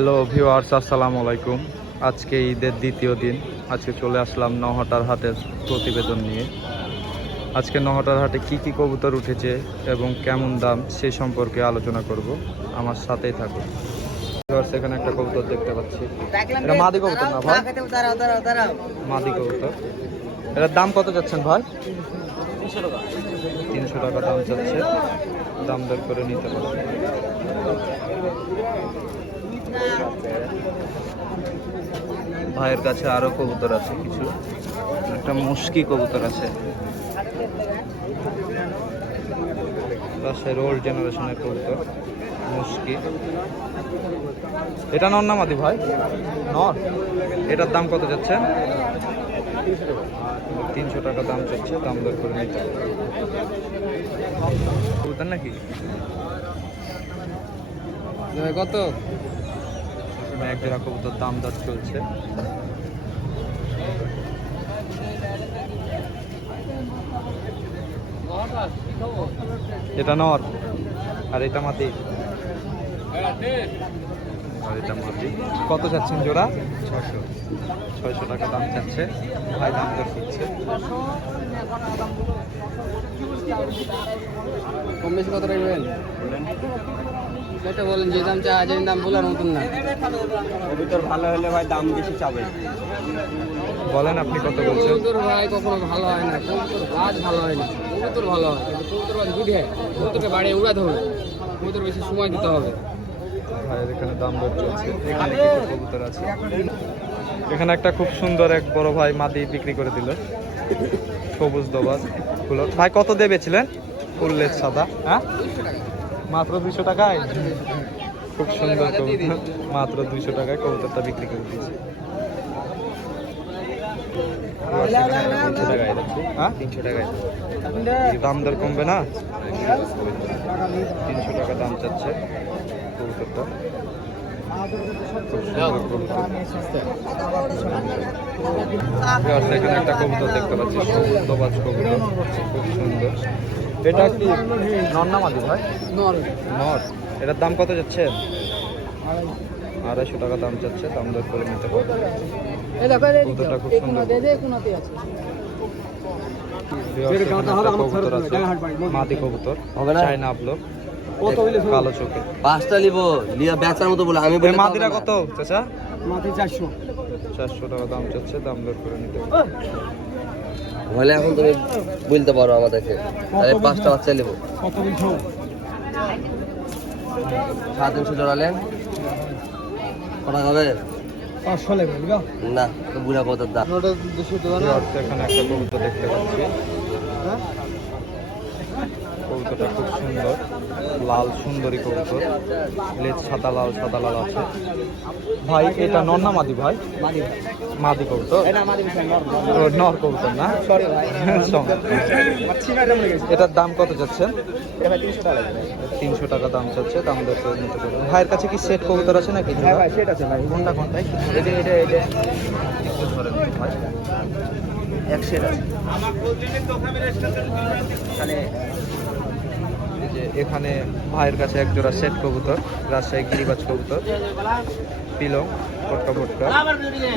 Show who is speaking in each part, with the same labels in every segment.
Speaker 1: Hello viewers আসসালামু আলাইকুম। আজকে ঈদের দ্বিতীয় দিন। আজকে চলে আসলাম নহটার হাটের প্রতিবেদন নিয়ে। আজকে নহটার হাটে কি কি কবুতর উঠেছে এবং কেমন দাম সে সম্পর্কে আলোচনা করব। আমার সাথেই থাকুন। ভিউয়ার্স এখানে একটা কবুতর দেখতে পাচ্ছি। এটা মাদি কবুতর না ভাই?
Speaker 2: দাঁড়াও দাঁড়াও দাঁড়াও
Speaker 1: মাদি কবুতর। এটার দাম কত যাচ্ছেন ভাই?
Speaker 2: তিনশো টাকা।
Speaker 1: তিনশো টাকা দাম চাচ্ছে দাম দর করে নিতে পারবেন ভাইয়ের কাছে আরও কবুতর আছে কিছু। একটা মুশকি কবুতর আছে। রাজশাহীর ওল্ড জেনারেশনের কবুতর মুশকি। এটা নর না মাদি ভাই? নর। এটার দাম কত যাচ্ছে? তিনশো টাকা দাম চাচ্ছে দাম দর করে নিতে কবুতর নাকি?
Speaker 2: কত?
Speaker 1: এক জোড়া কবুতর দাম দর চলছে। এটা নর, আর এটা মাটি। আর এটা মাটি। কত চাচ্ছেন জোড়া? ছশো ছয়শো টাকা দাম চাচ্ছে। ভাই দাম দর করছে
Speaker 2: কম বেশি কত রাখবেন? সেটা বলেন যে দাম চা যে দাম বলার মতন না।
Speaker 3: কবিতর ভালো হলে ভাই দাম বেশি চাবে।
Speaker 1: বলেন আপনি কত বলছেন?
Speaker 2: কবুতর ভাই কখনো ভালো হয় না কবুতর গাছ ভালো হয় না কবুতর ভালো হয় কিন্তু কবুতর গাছ কবুতরকে বাড়ি উড়াতে হবে কবুতর বেশি সময় দিতে হবে।
Speaker 1: ভাইয়ের এখানে দাম দর চলছে। এখানে কিছু কবুতর আছে। এখানে একটা খুব সুন্দর এক বড় ভাই মাদি বিক্রি করে দিল। সবুজ দবাজ ভাই কত দিয়ে বেছিলেন উল্লেখ সাদা হ্যাঁ? মাত্র দুইশো টাকায়? খুব সুন্দর মাত্র দুইশো টাকায় কবুতরটা বিক্রি করে দিয়েছে। দাম দর কমবে না? তিনশো দাম চাচ্ছে এখানে একটা কবুতর দেখতে পাচ্ছি, সবুজ কবুতর। খুব সুন্দর। এটা কি মাদি ভাই?
Speaker 2: নর।
Speaker 1: নর। এটার দাম কত যাচ্ছে? আড়াইশো টাকা দাম যাচ্ছে দাম দর করে নিতে পারবে
Speaker 2: এই
Speaker 1: কবুতরটা খুব সুন্দর। মাদি কবুতর
Speaker 3: হবে না?
Speaker 1: আপলোক
Speaker 3: কত
Speaker 1: কালো চোখে।
Speaker 3: পাঁচটা নিব লিয়া বেচার মতো বলে আমি
Speaker 1: মাদিরা কত চাচা?
Speaker 2: চারশো।
Speaker 1: চারশো টাকা দাম চাচ্ছে দাম দর করে নিতে
Speaker 3: হলে এখন তুমি বলতে পারো আমাদেরকে। তাহলে পাঁচটা বাচ্চা নেব। সাড়ে তিনশো জোড়ালেন কটা হবে? না তো বুড়া কত দাম
Speaker 1: এখানে একটা কবুতর দেখতে পাচ্ছি।
Speaker 2: হ্যাঁ?
Speaker 1: কবুতরটা খুব সুন্দর। লাল সুন্দরী কবুতর। লেজ সাদা লাল সাদা লাল আছে। ভাই এটা নর না মাদি ভাই? মাদি কবুতর।
Speaker 2: নর।
Speaker 1: কবুতর না। এটার দাম কত যাচ্ছেন
Speaker 2: তিনশো টাকা।
Speaker 1: দাম চাচ্ছে দাম ভাইয়ের কাছে কি সেট কবুতর আছে নাকি?
Speaker 2: হ্যাঁ ভাই সেট আছে ভাই।
Speaker 1: কোনটা কোনটাই?
Speaker 2: এটা এটা। এক সেট আছে।
Speaker 1: মানে যে এখানে ভাইয়ের কাছে এক জোড়া সেট কবুতর রাজশাহী গিরিবাজ কবুতর পিলং ফটকা ফটকা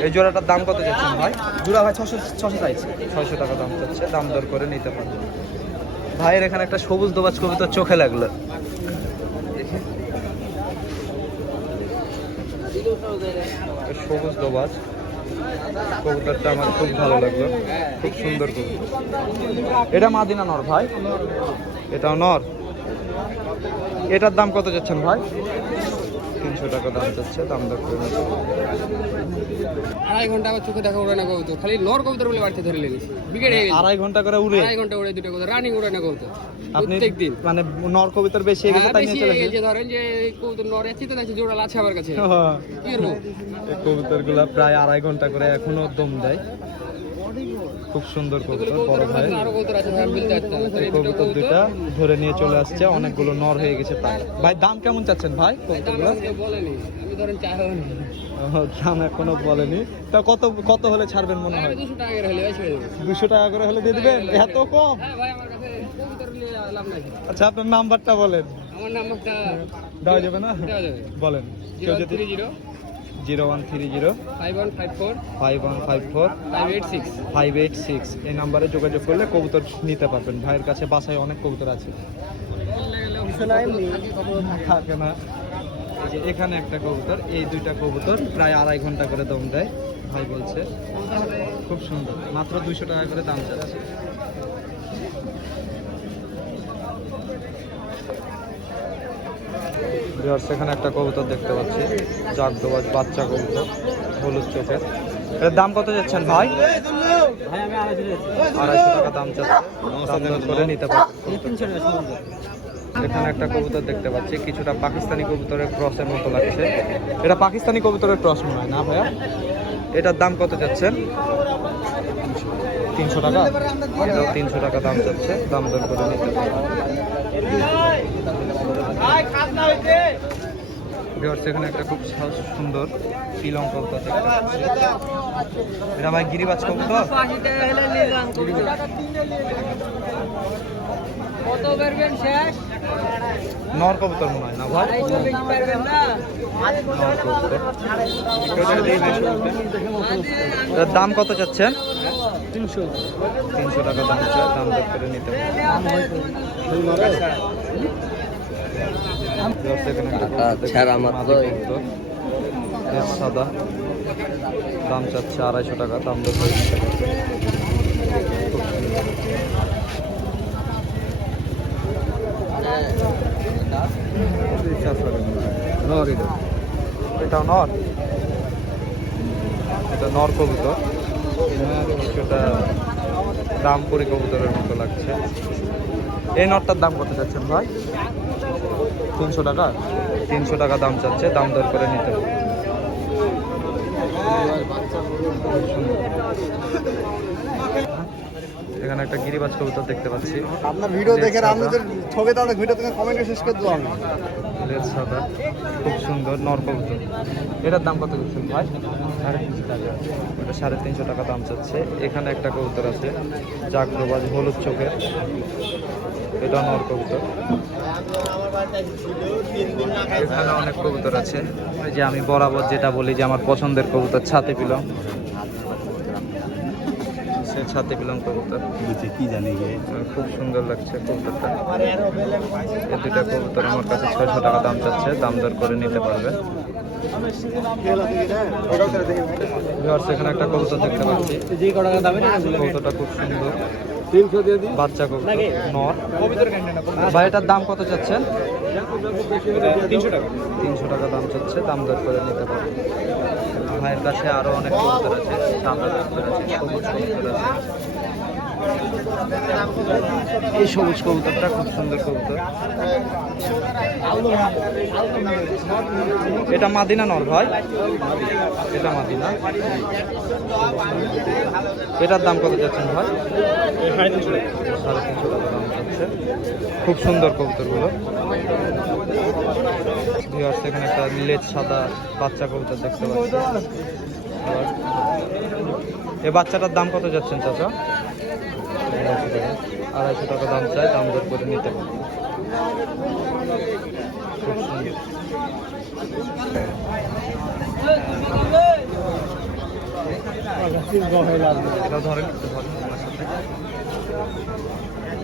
Speaker 1: এই জোড়াটার দাম কত যাচ্ছেন ভাই?
Speaker 2: জোড়া ভাই ছশো ছশো চাইছে।
Speaker 1: ছয়শো টাকা দাম যাচ্ছে দাম দর করে নিতে পারবেন ভাইয়ের এখানে একটা সবুজ দোবাজ কবুতর চোখে লাগল। সবুজ দোবাজ কবুতরটা আমার খুব ভালো লাগল খুব সুন্দর কবুতর। এটা মাদিনা নর ভাই? এটাও নর? এটার দাম কত যাচ্ছেন ভাই? তিনশো টাকা দাম যাচ্ছে দাম দর করে
Speaker 2: আড়াই ঘণ্টা আমার চোখে দেখা উড়ে না কবুতর খালি নর কবুতর বলে বাড়িতে ধরে লেগেছে। বিকেট
Speaker 1: আড়াই ঘণ্টা করে উড়ে।
Speaker 2: আড়াই ঘণ্টা উড়ে দুটো কবুতর রানিং উড়ে না কবুতর
Speaker 1: আপনি
Speaker 2: প্রত্যেক দিন
Speaker 1: মানে নর কবিতার বেশি হয়ে গেছে
Speaker 2: হ্যাঁ,
Speaker 1: তাই নিয়ে চলে গেছে?
Speaker 2: ধরেন যে কবুতর নর চিন্তা দেখছি জোড়া আছে আমার কাছে।
Speaker 1: হ্যাঁ।
Speaker 2: কি করব?
Speaker 1: এই গুলা প্রায় আড়াই ঘণ্টা করে এখনও দম দেয়। খুব সুন্দর কবুতর বড় ভাই।
Speaker 2: কবুতর
Speaker 1: দুইটা ধরে নিয়ে চলে আসছে অনেকগুলো নর হয়ে গেছে প্রায়। ভাই দাম কেমন চাচ্ছেন ভাই কবুতরগুলো? দাম এখনও বলেনি। তা কত কত হলে ছাড়বেন মনে হয়?
Speaker 2: দুশো টাকা করে হলে
Speaker 1: দিয়ে দিবেন? এত কম?
Speaker 2: হ্যাঁ
Speaker 1: আচ্ছা আপনার নাম্বারটা বলেন।
Speaker 2: আমার নাম্বারটা
Speaker 1: দেওয়া যাবে না? বলেন। কেউ যদি
Speaker 2: zero
Speaker 1: one three zero
Speaker 2: five one five four
Speaker 1: five one five four
Speaker 2: five eight six
Speaker 1: five eight six এই নাম্বারে যোগাযোগ করলে কবুতর নিতে পারবেন। ভাইয়ের কাছে বাসায় অনেক কবুতর আছে। থাকে না। এখানে একটা কবুতর এই দুইটা কবুতর প্রায় আড়াই ঘণ্টা করে দম দেয় ভাই বলছে। খুব সুন্দর। মাত্র দুইশো টাকা করে দাম যাচ্ছে ভিউয়ার্স, এখানে একটা কবুতর দেখতে পাচ্ছি। জাগ দোবাজ বাচ্চা কবুতর হলুদ চোখের। এটার দাম কত যাচ্ছেন ভাই? আড়াইশো টাকা দাম দাম করে নিতে এখানে একটা কবুতর দেখতে পাচ্ছি। কিছুটা পাকিস্তানি কবুতরের ক্রসের মতো লাগছে। এটা পাকিস্তানি কবুতরের ক্রস মনে হয় না ভাইয়া? এটার দাম কত যাচ্ছেন? তিনশো টাকা? তিনশো টাকা দাম যাচ্ছে। দাম দর করে নিতে এখানে একটা খুব সুন্দর কবুতর এটা ভাই গিরিবাজ কবুতর?
Speaker 2: কত পারবেন শেষ?
Speaker 1: নর কবুতর মনে হয় না ভাই? দাম কত চাচ্ছেন?
Speaker 2: তিনশো।
Speaker 1: তিনশো টাকা দাম দাম করে নিতে
Speaker 3: ছেঁড়া মাত্র।
Speaker 1: সাদা। দাম চাচ্ছে আড়াইশো টাকা, দাম। খুব সুন্দর। এটাও নর? এটা নর কবুতর। কিছুটা রামপুরি কবুতরের মতো লাগছে। এই নরটার দাম কত যাচ্ছেন ভাই? তিনশো টাকা? তিনশো টাকা দাম চাচ্ছে দাম দর করে নিতে হবে। এখানে একটা গিরিবাজ কবুতর দেখতে পাচ্ছি।
Speaker 4: আপনার ভিডিও দেখে আপনাদের ছবি তাহলে ভিডিও থেকে কমেন্টে শেষ করে দেবো আমি
Speaker 1: লেজ সাদা। খুব সুন্দর নর কবুতর। এটার দাম কত দিচ্ছেন ভাই? সাড়ে তিনশো টাকা। এটা সাড়ে তিনশো টাকা দাম চাচ্ছে। এখানে একটা কবুতর আছে জাগ্রবাজ হলুদ চোখের। এটা নর কবুতর। এখানে অনেক কবুতর আছে। ওই যে আমি বরাবর যেটা বলি যে আমার পছন্দের কবুতর ছাতে পিলং। সে ছাতে পিলং কবুতর।
Speaker 4: কি জানি
Speaker 1: খুব সুন্দর লাগছে কবুতরটা। এই দুটা কবুতর আমার কাছে ছয়শো টাকা দাম চাচ্ছে দাম দর করে নিতে পারবে। এখানে একটা কবুতর দেখতে পাচ্ছি। কবুতরটা খুব সুন্দর। বাচ্চা কবুতর। নর। ভাই এটার দাম কত চাচ্ছেন?
Speaker 2: তিনশো টাকা।
Speaker 1: তিনশো টাকা দাম চাচ্ছে দাম দর করে নিতে পারবে। ভাইয়ের কাছে আরও অনেক কবুতর আছে দর করে আছে সবুজ কবুতর আছে এই সবুজ কবুতরটা খুব সুন্দর কবুতর। এটা মাদিনা নর ভাই। এটা মাদিনা। এটার দাম কত যাচ্ছেন ভাই? সাড়ে তিনশো টাকা দাম যাচ্ছে। খুব সুন্দর কবুতরগুলো। ভিউয়ার্স এখানে একটা লেজ সাদা বাচ্চা কবুতর দেখতে পাচ্ছি। এই বাচ্চাটার দাম কত যাচ্ছেন চাচা? আড়াইশো টাকা আড়াইশো টাকা দাম চাই দাম দর করে নিতে।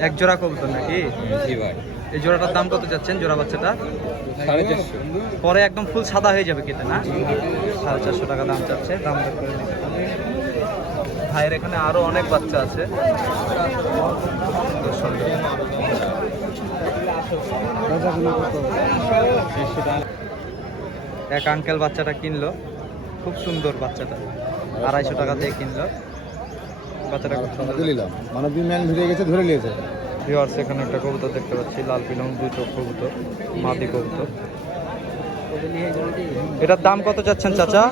Speaker 1: এক জোড়া কবুতর নাকি?
Speaker 3: জি ভাই।
Speaker 1: এই জোড়াটার দাম কত যাচ্ছেন জোড়া বাচ্চাটা পরে একদম ফুল সাদা হয়ে যাবে কেটে না? সাড়ে চারশো টাকা দাম চাচ্ছে দাম করে। ভাইয়ের এখানে আরও অনেক বাচ্চা আছে। এক আঙ্কেল বাচ্চাটা কিনলো। খুব সুন্দর বাচ্চাটা। আড়াইশো টাকা দিয়ে কিনলো। বাচ্চাটা খুব সুন্দর
Speaker 4: নিলাম। মানে দুই ম্যান ভিড়ে গেছে ধরে নিয়েছে।
Speaker 1: ভিওয়ার্স এখানে একটা কবুতর দেখতে পাচ্ছি। লাল পিলং দুই চোখ কবুতর মাদি কবুতর। এটার দাম কত চাচ্ছেন চাচা?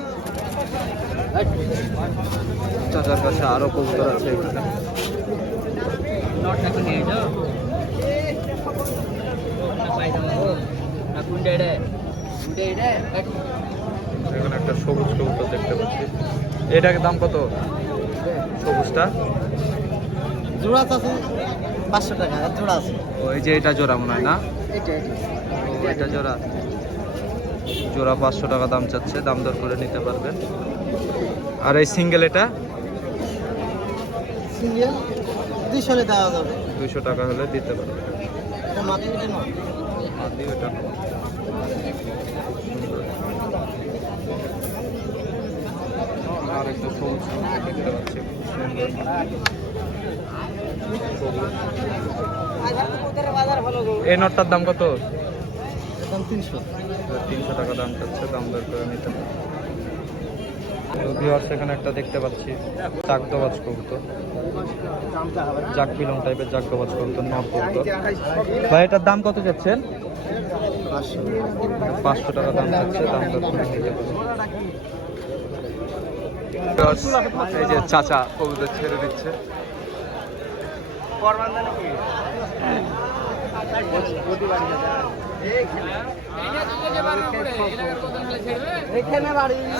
Speaker 1: চাচার কাছে আরও কবুতর আছে এখানে। এখানে একটা সবুজ কবুতর দেখতে পাচ্ছি। এটার দাম কত? সবুজটা?
Speaker 4: জোড়া আছে পাঁচশো টাকা জোড়া আছে।
Speaker 1: ওই যে এটা জোড়া মনে হয় না?
Speaker 4: এটা
Speaker 1: জোড়া। জোড়া পাঁচশো টাকা দাম চাচ্ছে দাম দর করে নিতে পারবেন। আর এই সিঙ্গেল এটা?
Speaker 4: সিঙ্গেল দুইশো দেওয়া যাবে।
Speaker 1: দুইশো টাকা হলে দিতে
Speaker 4: এটা মাটি পিঠে নয়
Speaker 1: ওটা আর একটা সবুজ দেখতে পাচ্ছি। এই নটটার দাম কত?
Speaker 4: দাম তিনশো।
Speaker 1: তিনশো টাকা দাম চাচ্ছে দাম দর করে নিতে ভিওয়ার্স এখানে একটা দেখতে পাচ্ছি জাগদবাজ কবুতর। জাক পিলন টাইপের জাগদবাজ কবুতর, নর কবুতর। ভাই, এটার দাম কত যাচ্ছেন
Speaker 4: পাঁচশো
Speaker 1: টাকা দাম যাচ্ছে, দাম এই যে চাচা কবুতর ছেড়ে দিচ্ছে।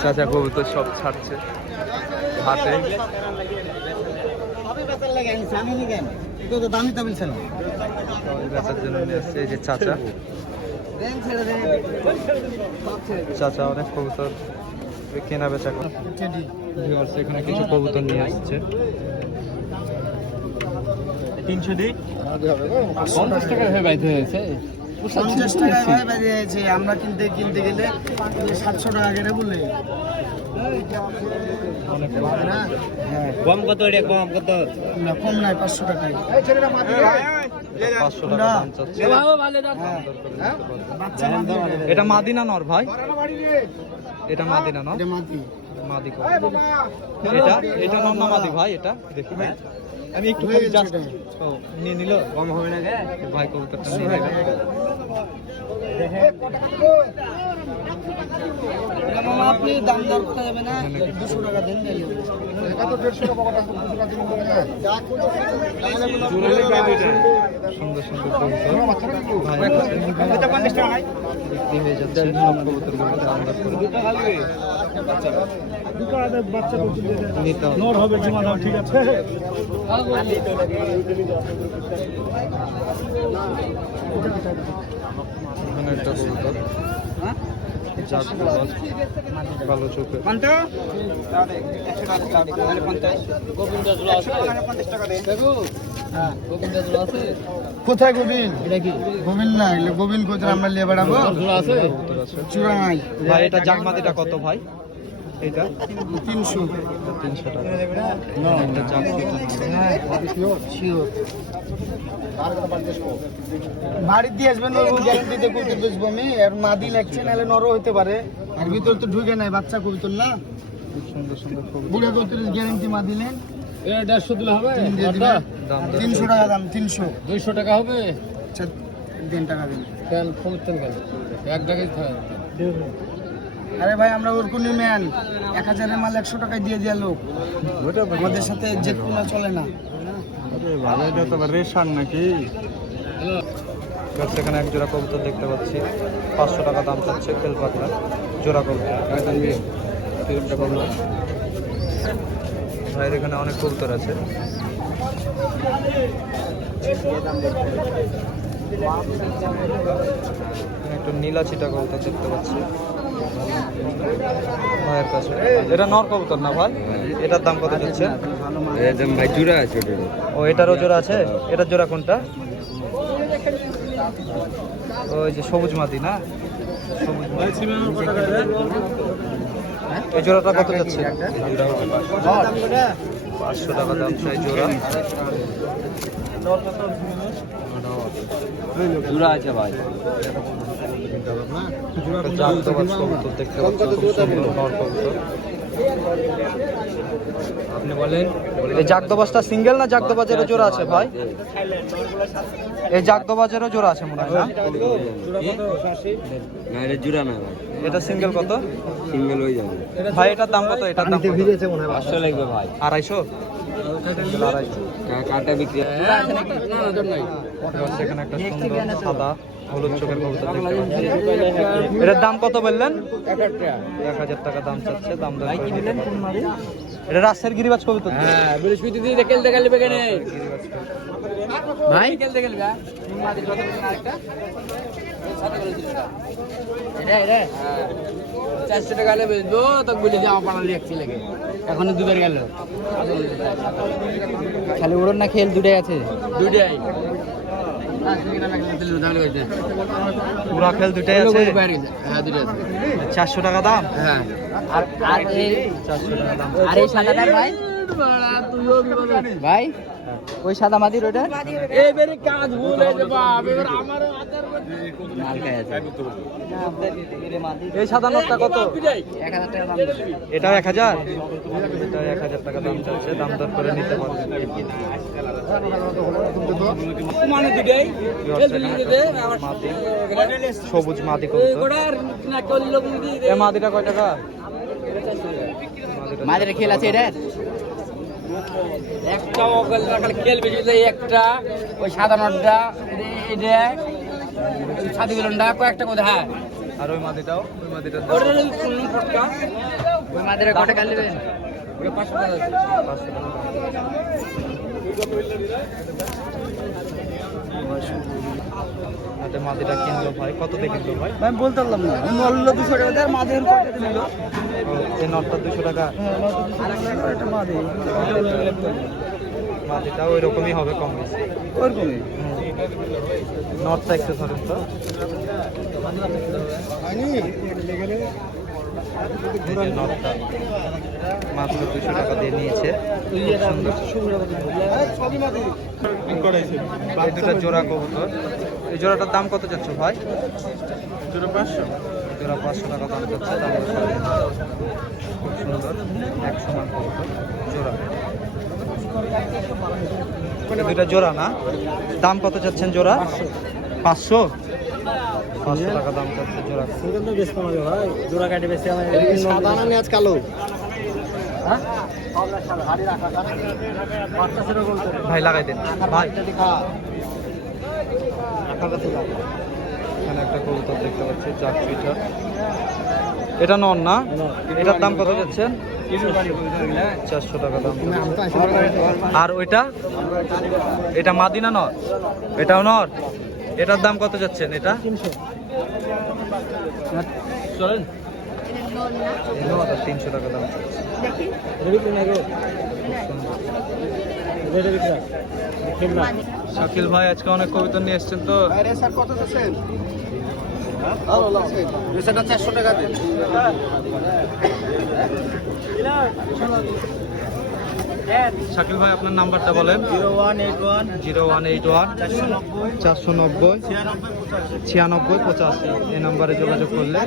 Speaker 1: চাচা কবুতর সব ছাড়ছে। হাতে।
Speaker 4: বেচার
Speaker 1: জন্য নিয়ে আসছে এই যে চাচা। চাচা অনেক কবুতর কেনা বেচা করে। এখানে কিছু কবুতর নিয়ে আসছে। তিনশো দিই।
Speaker 2: পঞ্চাশ টাকা হয়ে বাইতে হয়েছে?
Speaker 4: পঞ্চাশ টাকায় ভাই বেরিয়ে আছে আমরা কিনতে কিনতে গেলে সাতশো টাকা করে বললে।
Speaker 1: অনেক
Speaker 3: কম কত এটা? কম কত?
Speaker 4: না কম নাই পাঁচশো টাকায়
Speaker 1: এটা মাদিনা নর ভাই? এটা মাদিনা নর?
Speaker 4: এটা মাদি।
Speaker 1: মাদি এটা এটা নর না মাদি ভাই? এটা দেখি। ভাই আমি একটু
Speaker 4: হয়ে গেছে
Speaker 1: জাস্ট নিয়ে নিল
Speaker 3: কম হবে না
Speaker 1: ভাই কবুতরটা নিয়ে নিল
Speaker 4: আপনি দাম দর করতে যাবে না দুশো টাকা দেন গেলে
Speaker 1: সুন্দর সুন্দর বিক্রি হয়ে যাচ্ছে। দাম দর করে নিতে হবে
Speaker 4: হবে জমা দাও ঠিক আছে
Speaker 1: একটা কবুতর জাত কবুতর,
Speaker 4: কোথায় গোবিন এটা কি গোবিন না এগুলো গোবিন কোথায়? আমরা নিয়ে বেড়াবো
Speaker 1: কবুতর আছে।
Speaker 4: চূড়া নাই
Speaker 1: ভাই এটা জাগমাদিটা কত ভাই? এটা
Speaker 4: তিনশো
Speaker 1: তিনশো টাকা একটা জাগমাদিটা
Speaker 4: বাড়ি দিয়ে আসবেন গ্যারান্টিতে করতে বেচবো আমি আর মাদি লাগছে নাহলে নরও হতে পারে আর ভিতর তো ঢুকে নাই বাচ্চা কবিতর না
Speaker 1: সুন্দর সুন্দর
Speaker 4: বুড়ে কবিতর গ্যারান্টি মা দিলেন
Speaker 2: দেড়শো দিলে হবে
Speaker 4: তিন তিনশো টাকা দাম তিনশো
Speaker 2: দুইশো টাকা হবে
Speaker 4: আচ্ছা দেন টাকা দিন
Speaker 2: কেন কমতেন কেন এক টাকাই
Speaker 4: আরে ভাই আমরা ওরকমই ম্যান। এক হাজারের মাল একশো টাকায় দিয়ে দেওয়া লোক। আমাদের সাথে যে কোনো চলে না।
Speaker 1: রেশন নাকি? সেখানে এক জোড়া কবুতর দেখতে পাচ্ছি। পাঁচশো টাকা দাম চাচ্ছে তেল পাতলা জোড়া কবুতর। ভাইয়ের এখানে অনেক কবুতর আছে। এখানে একটা নীলা চিটা কবুতর দেখতে পাচ্ছি। ভাইয়ের কাছে। এটা নর কবুতর না ভাই? এটার দাম কত
Speaker 3: একদম ভাই জুড়া আছে
Speaker 1: ও এটারও জোড়া আছে? এটার জোড়া কোনটা? ওই যে সবুজ মাটি না? সবুজ এই জোড়াটা কত যাচ্ছে? পাঁচশো টাকা দাম চাই জোড়া।
Speaker 3: জুড়া আছে ভাই।
Speaker 1: জাগদবাজ কবুতর দেখতে পাচ্ছি খুব সুন্দর নর কবুতর
Speaker 3: আপনি বলেন
Speaker 1: এই জাগদবাজটা সিঙ্গেল না জাগদবাজেরও জোড়া আছে ভাই? এই জাগদবাজেরও জোড়া আছে মনে হয় না?
Speaker 3: না এটা জুড়া না ভাই।
Speaker 1: এটা সিঙ্গেল কত?
Speaker 3: সিঙ্গেল হয়ে যাবে।
Speaker 1: ভাই এটার দাম কত? এটার দাম কত?
Speaker 3: পাঁচশো লাগবে ভাই।
Speaker 1: আড়াইশো?
Speaker 3: কাটা বিক্রি
Speaker 1: সেখানে একটা সুন্দর সাদা হলুদ চোখের কবুতর এটার দাম কত বললেন? এক হাজার টাকা দাম চাচ্ছে দাম এটা রাজশাহীর গিরিবাজ কবুতর তো?
Speaker 2: হ্যাঁ বৃহস্পতি দিয়ে খেলতে গেলে ভাই? খেলতে এটা এটা? চারশো টাকা হলে বেচবো তোকে বলে পাড়ালি একটি লেগে। এখনও দুবার গেল। খালি ওড়ন না খেল দুটাই আছে? দুটাই।
Speaker 1: পুরা খেল দুটাই আছে?
Speaker 2: হ্যাঁ
Speaker 1: চারশো টাকা দাম?
Speaker 2: হ্যাঁ। আর আর এই
Speaker 1: চারশো টাকা দাম।
Speaker 2: আর এই সাদাটা ভাই? ভাই? ওই সাদা মাদির ওটা এবারে কাজ ভুল হয়েছে বাপ। এবার
Speaker 1: এই সাদা নোটটা কত?
Speaker 2: দাম
Speaker 1: এক হাজার? এটাও এক হাজার টাকা দাম চলছে দাম দর করে নিতে মাদি সবুজ মাদি মাদিটা কয় টাকা? মাদিটা
Speaker 2: মাদের খেল আছে এটা একটা খেল বেশি একটা। ওই সাদা নটটা এটা সাদা বেলুনটা কয়েকটা কোথায় হ্যাঁ।
Speaker 1: আর ওই মাদিটাও ওই মাদিটার দাম
Speaker 2: ওটা ওই ফটকা ওই মাদের কটা কাল নেবেন ওটা পাঁচশো টাকা আছে।
Speaker 1: পাঁচশো টাকা হাতে মাদিটা কিনলো ভাই কত দিয়ে কিনলো ভাই?
Speaker 4: আমি বলতে পারলাম না। মূল্য দুশো টাকা দেয় কয়টা নিল
Speaker 1: এই নটটা দুশো টাকা।
Speaker 4: একটা মাদে।
Speaker 1: মাদিটা ওই রকমই হবে কম বেশি।
Speaker 4: ওরকমই
Speaker 1: নটটা একটু ধরেন তো মাত্র দুশো টাকা দিয়ে নিয়েছে। এই দুটো জোড়া কবুতর। এই জোড়াটার দাম কত যাচ্ছে ভাই? জোড়া পাঁচশো। জোড়া পাঁচশো টাকা দাম যাচ্ছে। দাম হবে। খুব সুন্দর। এক সমান কবুতর। জোড়া। এই দুটা জোড়া না? দাম কত চাচ্ছেন জোড়া? পাঁচশো? পাঁচশো টাকা দাম চাচ্ছে জোড়া।
Speaker 4: জোড়া কাটে বেশি সাদা না আজ কালো।
Speaker 1: ভাই লাগাই দেন। ভাই। এখানে একটা কবুতর দেখতে পাচ্ছি সুইটার এটা নন না? এটার দাম কত যাচ্ছেন চারশো টাকা দাম। আর ওইটা? এটা মাদিনা নর এটাও নর এটার দাম কত যাচ্ছেন এটা?
Speaker 2: চলেন।
Speaker 1: তিনশো টাকা দাম। শাকিল ভাই আজকে অনেক কবিতা নিয়ে এসছেন তো।
Speaker 4: কত চারশো টাকা দিন।
Speaker 1: শাকিল ভাই, আপনার নাম্বারটা বলেন।
Speaker 4: Zero one eight one
Speaker 1: zero one eight one
Speaker 4: চারশো নব্বই, ছিয়ানব্বই, পঁচাশি।
Speaker 1: এই নম্বরে যোগাযোগ করলে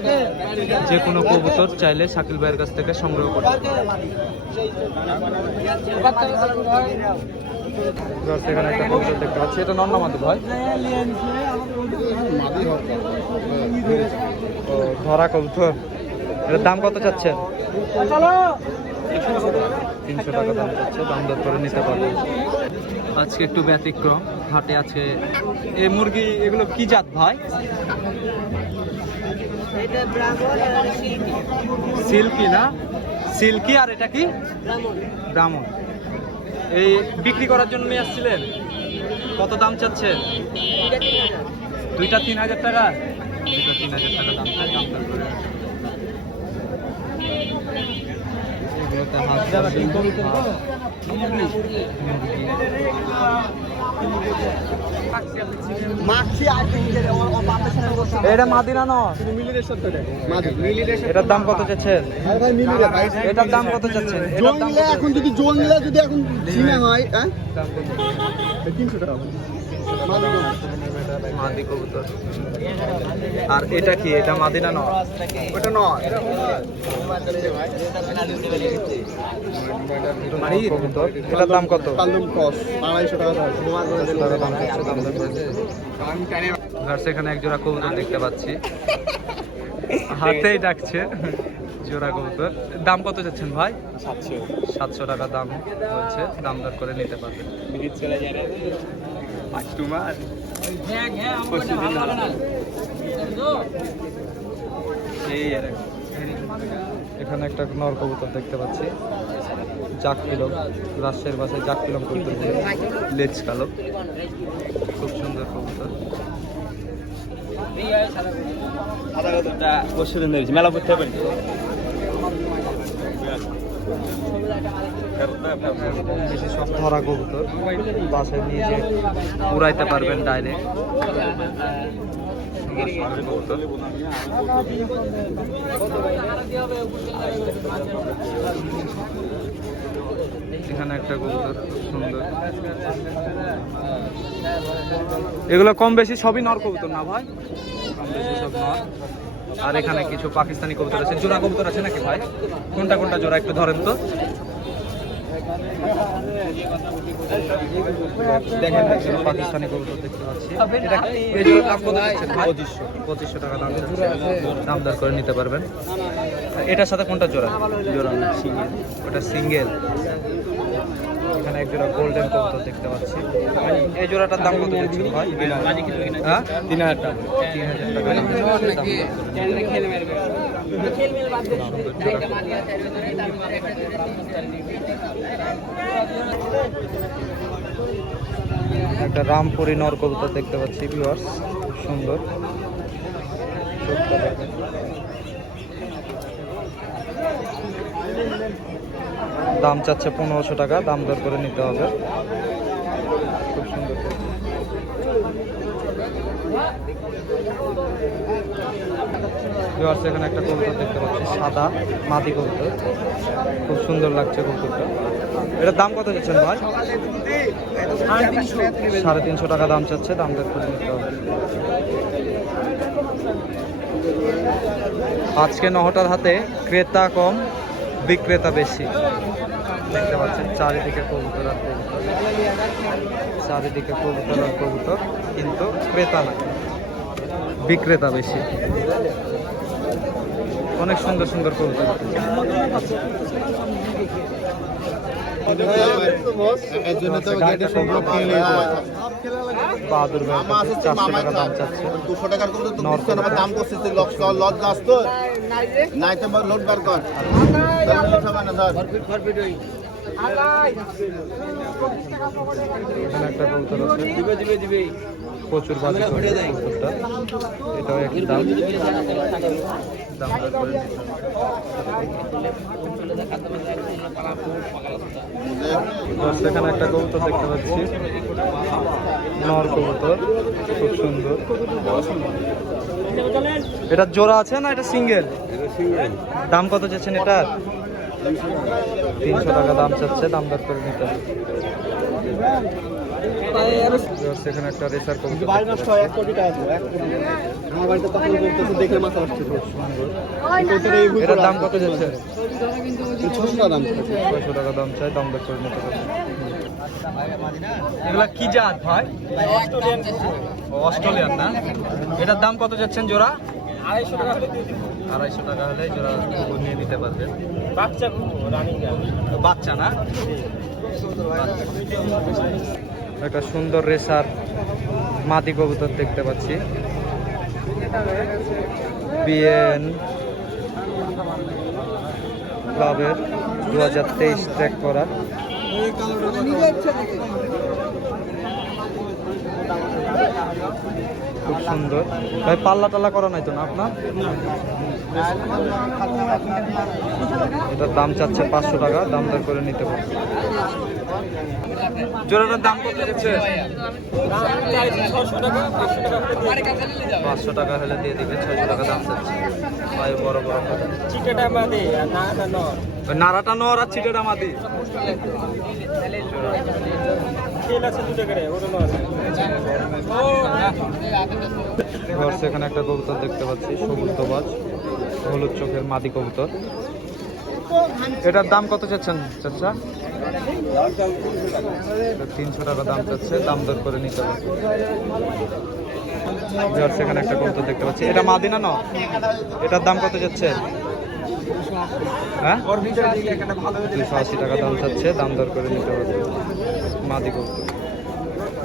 Speaker 1: যে কোনো কবুতর চাইলে শাকিল ভাইয়ের কাছ থেকে সংগ্রহ করতে এটা ভাই? ধরা কবুতর। এটার দাম কত চাচ্ছেন? তিনশো টাকা দাম চাচ্ছে দাম দর করে নিতে পারবেন আজকে একটু ব্যতিক্রম হাটে আছে এই মুরগি এগুলো কি জাত ভাই? সিল্কি। না? সিল্কি আর এটা কি? ব্রাহ্মণ। এই বিক্রি করার জন্য নিয়ে আসছিলেন? কত দাম চাচ্ছেন? দুইটা তিন হাজার। টাকা? দুইটা তিন হাজার টাকা দাম চাই দাম করে। এগুলোতে এটা মাদিনা নয়। এটার দাম কত চাচ্ছেন? এটার দাম কত চাচ্ছেন?
Speaker 4: এখন যদি জোন মিলে যদি এখন হয়? হ্যাঁ তিনশো টাকা।
Speaker 1: মাদি কবুতর। আর এটা কি? এটা মাদিনা নয়
Speaker 4: ওটা নয়
Speaker 1: কবুতর এটার দাম কত?
Speaker 4: আড়াইশো টাকা
Speaker 1: সেখানে এক জোড়া কবুতর দেখতে পাচ্ছি। হাতেই ডাকছে জোড়া কবুতর। দাম কত যাচ্ছেন ভাই?
Speaker 4: সাতশো।
Speaker 1: সাতশো টাকা দাম হচ্ছে। দাম দর করে নিতে পারবেন। এখানে একটা নর কবুতর দেখতে পাচ্ছি। জাক কিলম রাজশাহীর বাসায় জাক কিলম কবুতর লেজ কালো। খুব সুন্দর কবুতর।
Speaker 5: মেলা করতে পারি
Speaker 1: এরকম বেশি সব ধরা কবুতর, বাসায় নিয়ে যে উড়াইতে পারবেন ডাইরেক্ট এখানে একটা কবুতর সুন্দর। এগুলো কম বেশি সবই নর কবুতর না ভাই? কম বেশি সব নর। আর এখানে কিছু পাকিস্তানি কবুতর আছে। জোড়া কবুতর আছে নাকি ভাই? কোনটা কোনটা জোড়া একটু ধরেন তো। দেখেন পাকিস্তানি কবুতর দেখতে পাচ্ছি। এটা এই জোড়ার দাম কত দিচ্ছেন পঁচিশশো। পঁচিশশো টাকা দাম দাম দর করে নিতে পারবেন। এটার সাথে কোনটা জোড়া? জোড়া সিঙ্গেল। ওটা সিঙ্গেল। এখানে এক জোড়া গোল্ডেন কবুতর দেখতে পাচ্ছি। এই জোড়াটার দাম কত দিচ্ছেন ভাই? হ্যাঁ? তিন হাজার টাকা। তিন হাজার টাকা একটা রামপুরি নর দেখতে পাচ্ছি ভিউয়ার্স খুব সুন্দর চোখটা দেখেন। দাম চাচ্ছে পনেরোশো টাকা, দাম দর করে নিতে হবে। খুব সুন্দর। এখানে একটা কবুতর দেখতে পাচ্ছি, সাদা, মাদি কবুতর। খুব সুন্দর লাগছে কবুতরটা। এটার দাম কত দিচ্ছেন ভাই? সাড়ে তিনশো টাকা দাম চাচ্ছে, দাম দর করে নিতে হবে। আজকে নহটার হাতে ক্রেতা কম বিক্রেতা বেশি। দেখতে পাচ্ছেন চারিদিকে কবুতর আর কবুতর। চারিদিকে কবুতর আর কবুতর কিন্তু ক্রেতা না। বিক্রেতা বেশি। অনেক সুন্দর সুন্দর কবুতর। বাহাদুর ভাই চারশো টাকা দাম চাচ্ছে।
Speaker 5: দুশো টাকার কিন্তু দাম করছিস তুই লস লস তো নাই তো লোড বার কর।
Speaker 1: একটা প্রচুর এটাও। সেখানে একটা কবুতর দেখতে পাচ্ছি নর কবুতর খুব সুন্দর এটা জোড়া আছে না এটা সিঙ্গেল দাম কত চাচ্ছেন এটার তিনশো টাকা দাম চাচ্ছে দাম দর করে নিতে সেখানে একটা রেসার দেখতে পাচ্ছি। এটার দাম কত যাচ্ছে? ছয়শো টাকা দাম চাই দাম দর করে নিতে এগুলা কি জাত ভাই? অস্ট্রেলিয়ান না? এটার দাম কত যাচ্ছেন জোড়া? আড়াইশো টাকা হলে আড়াইশো টাকা হলে জোড়া নিয়ে নিতে পারবেন বাচ্চা না? একটা সুন্দর রেসার মাদি কবুতর দেখতে পাচ্ছি। বিএন ক্লাবের দু হাজার তেইশ ট্র্যাক করা। খুব সুন্দর। ভাই, পাল্লা টাল্লা করা নাই তো না আপনার? এটার দাম চাচ্ছে পাঁচশো টাকা দাম দর করে নিতে পারবে। জোড়াটার দাম কত যাচ্ছে পাঁচশো টাকা হলে দিয়ে দিবে, ছয়শো টাকা দাম চাচ্ছে। ভাই, বড় বড় কথা। ওই নাড়াটা আর চিটেটা মাদি সেখানে একটা কবুতর দেখতে পাচ্ছি, সবুজ দোবাজ হলুদ চোখের মাদি কবুতর। এটার দাম কত চাচ্ছেন চাচ্ছা তিনশো টাকা দাম চাচ্ছে, দাম দর করে নিতে হবে। সেখানে একটা কবুতর দেখতে পাচ্ছি। এটা মাদি না ন এটার দাম কত যাচ্ছে? দুশো আশি টাকা দাম চাচ্ছে, দাম দর করে নিতে হবে। মাদি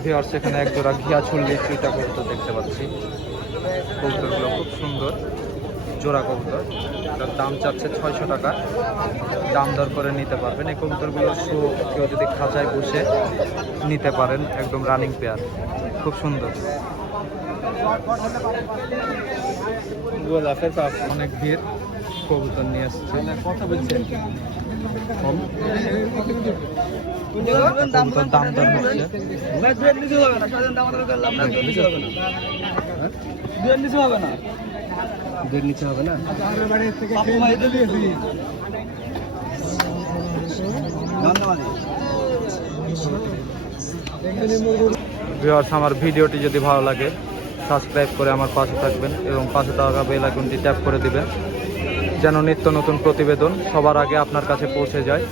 Speaker 1: ভিওর সেখানে এক জোড়া, ঘিয়া ছুল্লি চুইটা কবুতর দেখতে পাচ্ছি। কবুতরগুলো খুব সুন্দর, জোড়া কবুতর। তার দাম চাচ্ছে ছয়শো টাকা। দাম দর করে নিতে পারবেন। এই কবুতরগুলোর শো, কেউ যদি খাঁচায় বসে নিতে পারেন, একদম রানিং পেয়ার খুব সুন্দর। অনেক ভিড়। কবুতর নিয়ে আসছে। কথা বলছেন কবুতর দাম দর হচ্ছে।
Speaker 6: দুধের নিচে হবে না
Speaker 1: ভিউয়ার্স আমার ভিডিওটি যদি ভালো লাগে সাবস্ক্রাইব করে আমার পাশে থাকবেন এবং পাশে থাকা বেল আইকনটি ট্যাপ করে দিবেন। যেন নিত্য নতুন প্রতিবেদন সবার আগে আপনার কাছে পৌঁছে যায়।